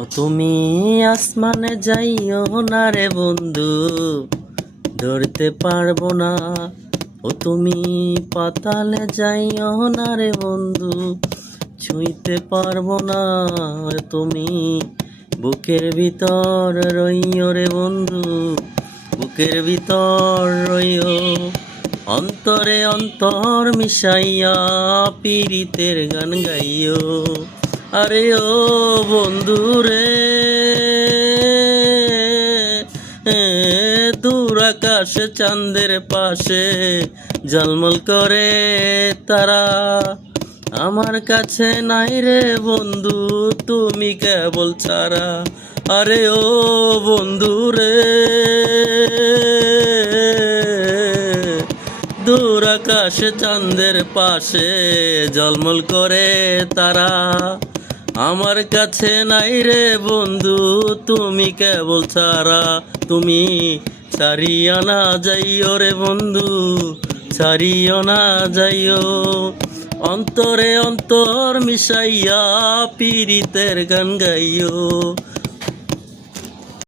ও তুমি আসমানে যাইও না রে বন্ধু, ধরতে পারবো না। ও তুমি পাতালে যাইও না রে বন্ধু, ছুঁইতে পারবো না। তুমি বুকের ভিতর রইও রে বন্ধু, বুকের ভিতর রইও। অন্তরে অন্তর মিশাইয়া পীরিতের গান গাইও। আরে ও বন্ধু রে, দূর আকাশে চাঁদের পাশে ঝলমল করে তারা। আমার কাছে নাই রে বন্ধু, তুমি কেবল ছাড়া। আরে ও বন্ধু রে, দূর আকাশে চাঁদের পাশে ঝলমল করে তারা। আমার কাছে নাই রে বন্ধু, তুমি কেবল ছাড়া। তুমি ছাড়িয়া না যাইও রে বন্ধু, ছাড়িও না যাইও। অন্তরে অন্তর মিশাইয়া পীরিতের গান গাইও।